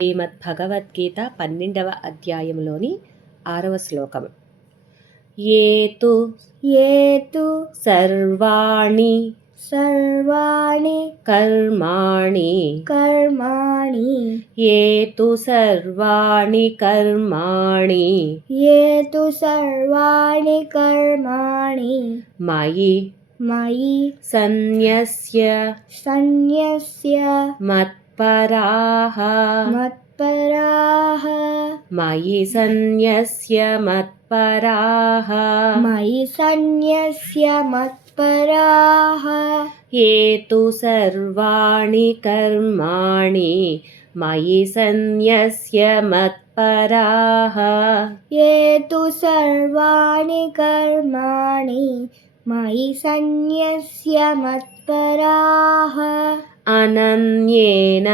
శ్రీమద్భగవద్గీత 12వ అధ్యాయంలోని 6వ శ్లోకం. ఏతు సర్వాణి కర్మాణి ఏతు సర్వాణి కర్మాణి మయి సన్యస్య మత్పరాః మయి సన్యస్య మత్పరాః ఏతు సర్వాణి కర్మాణి మయి సన్యస్య మత్పరాః అనన్యేన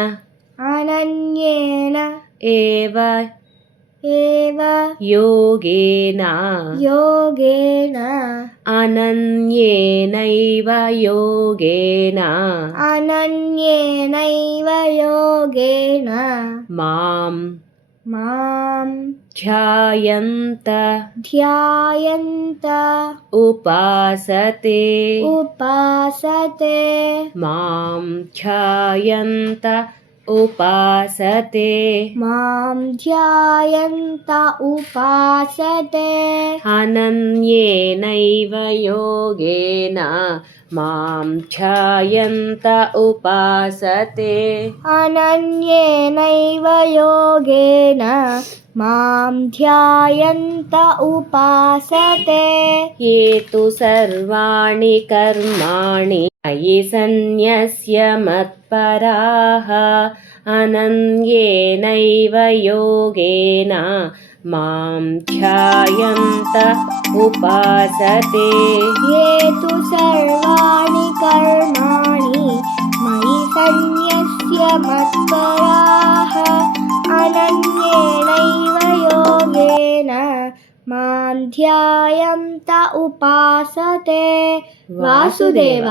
ఏవ యోగేన అనన్యేనైవ యోగేన మాం ధ్యాయంత ఉపాసతే మాం ధ్యాయంత ఉపాసతే అనన్యేనైవ యోగేన మాం ధ్యాయంత ఉపాసతే ఏతు సర్వాణి కర్మాణి మయి సన్యస్య మత్పరాః అనన్యేనైవ యోగేన మాం ధ్యాయంత ఉపాసతే వాసుదేవ.